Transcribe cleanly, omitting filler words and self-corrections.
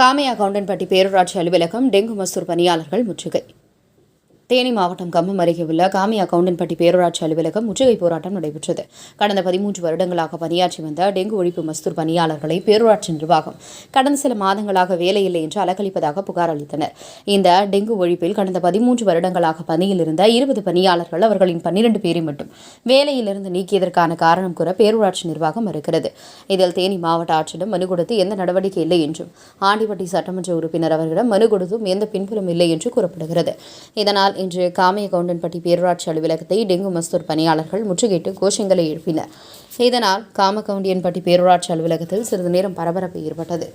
காமையா கவுண்டன்பட்டி பேரூராட்சி அலுவலகம் டெங்கு மஸ்தூர் பணியாளர்கள் முற்றுகை. தேனி மாவட்டம் கம்பம் அருகே உள்ள காமையா கவுண்டன்பட்டி பேரூராட்சி அலுவலகம் முற்றுகை போராட்டம் நடைபெற்றது. கடந்த 13 வருடங்களாக பணியாற்றி வந்த டெங்கு ஒழிப்பு மஸ்தூர் பணியாளர்களை பேரூராட்சி நிர்வாகம் கடந்த சில மாதங்களாக வேலையில்லை என்று அலக்களிப்பதாக புகார் அளித்தனர். இந்த டெங்கு ஒழிப்பில் கடந்த 13 வருடங்களாக பணியில் இருந்த 20 பணியாளர்கள் அவர்களின் 12 பேரை மட்டும் வேலையிலிருந்து நீக்கியதற்கான காரணம் கூற பேரூராட்சி நிர்வாகம் மறுக்கிறது. இதில் தேனி மாவட்ட ஆட்சியிடம் மனு கொடுத்து எந்த நடவடிக்கை இல்லை என்றும், ஆண்டிப்பட்டி சட்டமன்ற உறுப்பினர் அவர்களிடம் மனு கொடுத்தும் எந்த பின்புலம் இல்லை என்று கூறப்படுகிறது. இதனால் இன்று காமையா கவுண்டன்பட்டி பேரூராட்சி அலுவலகத்தை டெங்கு மஸ்தூர் பணியாளர்கள் முற்றுகையிட்டு கோஷங்களை எழுப்பினர். இதனால் காமகவுண்டியன்பட்டி பேரூராட்சி அலுவலகத்தில் சிறிது நேரம் பரபரப்பு ஏற்பட்டது.